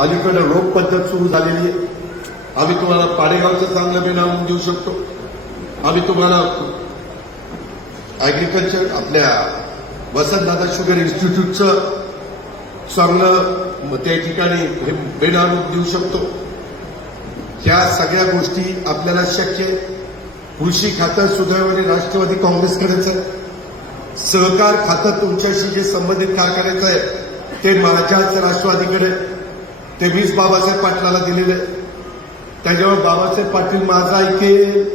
अलीकडे रोग पद्धत सुरू झालेली आहे. आम्ही तुम्हाला पाडेगावचं चांगलं बेनावून देऊ शकतो. आम्ही तुम्हाला ॲग्रिकल्चर आपल्या वसंतदादा शुगर इन्स्टिट्यूटचं चांगलं त्या ठिकाणी हे देऊ शकतो. या सगळ्या गोष्टी आपल्याला शक्य आहे. कृषी खातं सुदैवाने राष्ट्रवादी काँग्रेसकडेच आहे. सहकार खातं तुमच्याशी जे संबंधित कारखान्याचं आहे ते माझ्याच राष्ट्रवादीकडे आहे. ते वीस बाबासाहेब पाटलाला दिलेले आहे. त्याच्यावर बाबासाहेब पाटील माझा ऐकेल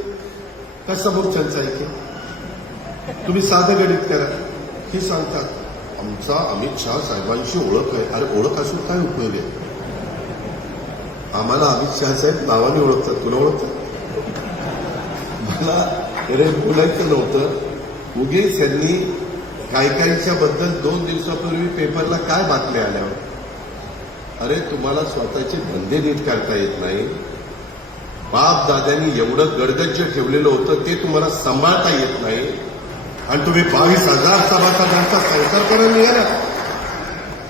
का समोरच्यांचा ऐकेल तुम्ही साधं गणित करा. हे सांगतात. आमचा अमित शहा साहेबांशी ओळख आहे. अरे ओळख असून काय उपयोग आहे? आम्हाला अमित शहा साहेब नावाने ओळखतात. तुला ओळखतात? मला अरे बोलायचं नव्हतं. उगीच यांनी काही काहीच्या बद्दल दोन दिवसापूर्वी पेपरला काय बातम्या आल्या? होत्या अरे तुम्हाला स्वतःचे धंदे नीट करता येत नाही. बाप दादांनी एवढं गडगज्ज ठेवलेलं होतं ते तुम्हाला सांभाळता येत नाही. आणि तुम्ही बावीस हजार सभासदांचा संसार करून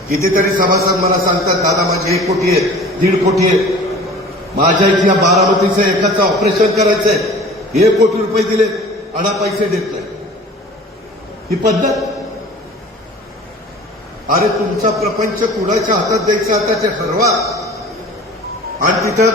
कितीतरी सभासद मला सांगतात दादा माझे एक कोटी आहे दीड कोटी आहे. माझ्या इथल्या बारामतीचं एकाचं ऑपरेशन करायचंय. एक कोटी रुपये दिले अडा पैसे देत नाही ही पद्धत अरे तुमचा प्रपंच कुणाच्या हातात द्यायचा? आता ते ठरवा. आणि तिथं